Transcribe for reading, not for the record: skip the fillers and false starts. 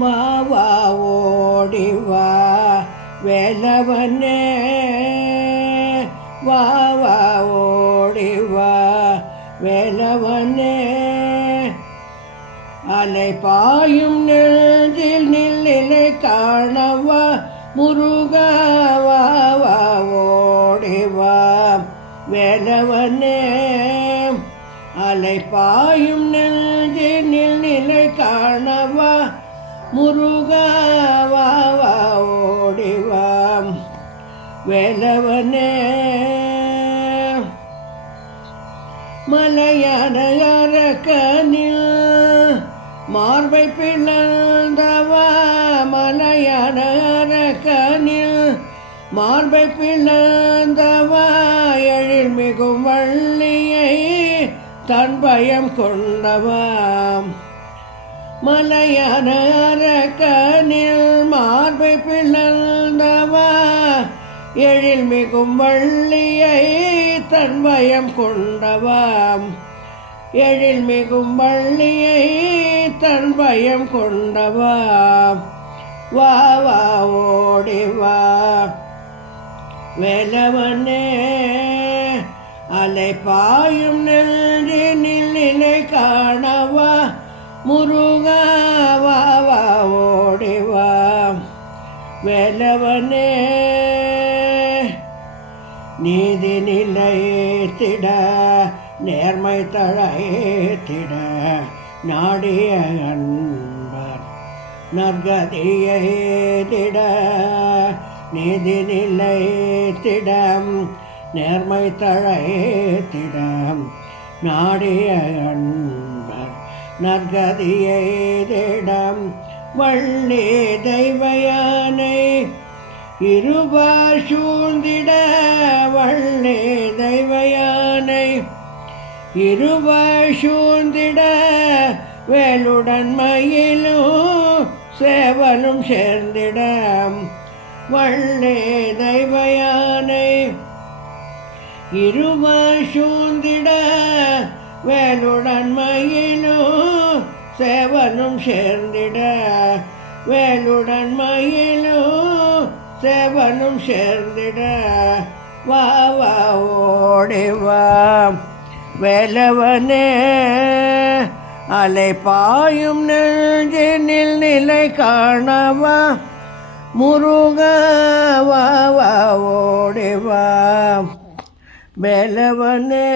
மாவா ஓடிவா வேலவனே வாவா ஓடிவா வேலவனே அலை பாயும் நெஞ்சில் நிலை காணவா முருகவா ஓடிவா வேலவனே அலை பாயும் நெஞ்சில் நிலை காணவா முருகவா ஓடிவா வேலவனே மலையான அரக்கனில் மார்பை பிளந்தவா மலையான அரக்கனில் மார்பை பிளந்தவா எழில் மிகும் வள்ளியை தன் பயம் கொண்டவா மலையான அரக்கனில் மார்பை பிளந்தவா எழில் மிகும் வள்ளியை தன் பயம் கொண்டவா எழில் மிகும் வள்ளியை தன் பயம் கொண்டவா வா வா ஓடிவா வேலவனே அலை பாயும் நெஞ்சினில் நிலை காணவா முருகவா ஓடிவா வேலவனே நீதி நிலைத்திட நேர்மை தழைத்திட நாடிய அன்பர் நற்கதியைத்திட நீதி நிலைத்திடம் நேர்மை தழைத்திடம் நாடிய அன்பர் நற்கதியைத்திடம் வள்ளி தெய்வயானை இருவர் சூழ்ந்திட வள்ளி தெய்வயானை இருவர் சூழ்ந்திட வேலுடன் மயிலும் சேவலும் சேர்ந்திட வள்ளி தெய்வயானை இருவர் சூழ்ந்திட வேலுடன் மயிலும் சேவலும் சேர்ந்திட வேலுடன் மயிலும் சேவலும் சேர்ந்திட வா வா ஓடிவா வேலவனே அலை பாயும் நெஞ்சினில் நிலை காணவா முருகவா ஓடிவா வேலவனே.